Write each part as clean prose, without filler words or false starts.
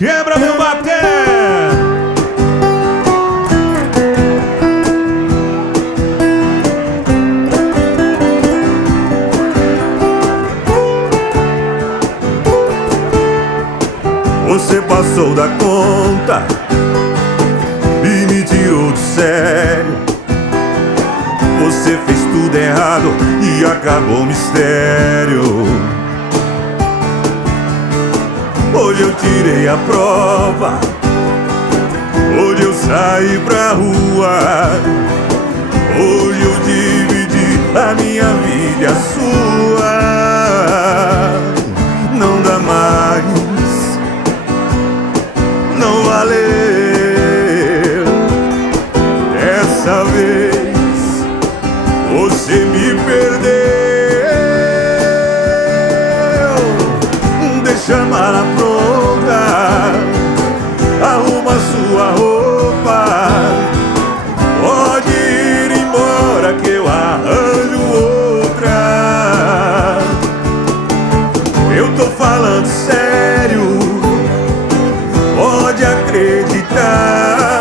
Quebra meu bater. Você passou da conta e me tirou do sério. Você fez tudo errado e acabou o mistério. Hoje eu tirei a prova, hoje eu saí pra rua, hoje eu dividi a minha vida e a sua. Não dá mais, não valeu. Dessa vez você me perdeu. Deixa a mala pronta, arruma sua roupa, pode ir embora que eu arranjo outra. Eu tô falando sério, pode acreditar,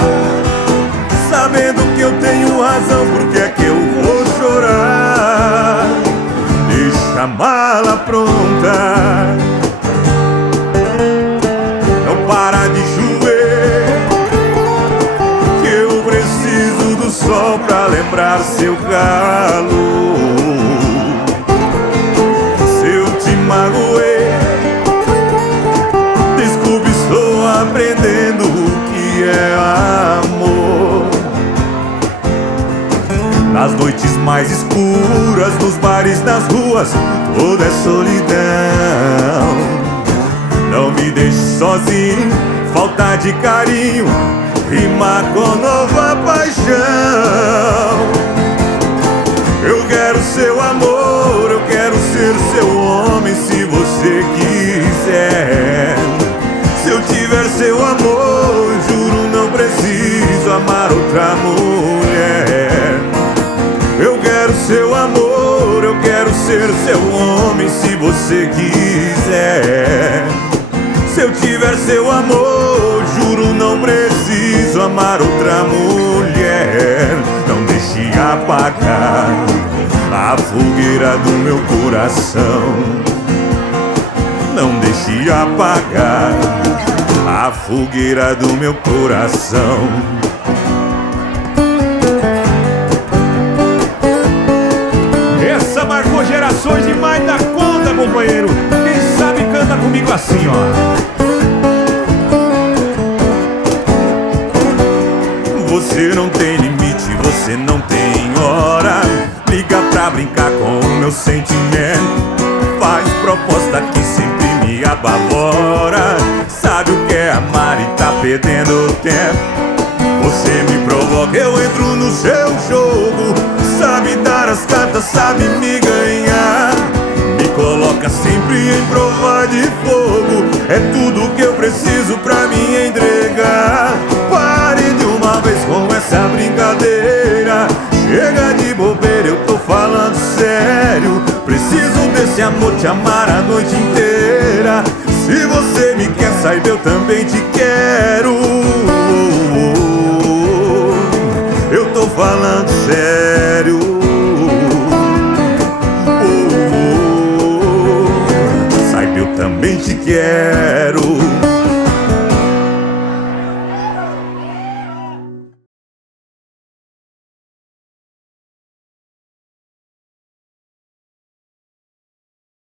sabendo que eu tenho razão, porque é que eu vou chorar. Deixa a mala pronta, não para de chover, que eu preciso do sol pra lembrar seu calor. Se eu te magoei, desculpe, estou aprendendo o que é amor. Nas noites mais escuras, nos bares, nas ruas, toda é solidão. Não me deixe sozinho, falta de carinho rima com nova paixão. Eu quero seu amor, eu quero ser seu homem se você quiser. Se eu tiver seu amor, juro não preciso amar outra mulher. Eu quero seu amor, eu quero ser seu homem se você quiser. Se eu tiver seu amor, juro não preciso amar outra mulher. Não deixe apagar a fogueira do meu coração. Não deixe apagar a fogueira do meu coração. Essa marcou gerações e mais da conta, companheiro. Quem sabe canta comigo assim, ó. Você não tem limite, você não tem hora. Liga pra brincar com o meu sentimento. Faz proposta que sempre me apavora. Sabe o que é amar e tá perdendo tempo. Você me provoca, eu entro no seu jogo. Sabe dar as cartas, sabe me ganhar. Me coloca sempre em prova de fogo. É tudo que eu preciso pra me entregar. Pare de uma vez com essa brincadeira. Chega de bobeira, eu tô falando sério. Preciso desse amor, te amar a noite inteira. Se você me quer, saiba, eu também te quero.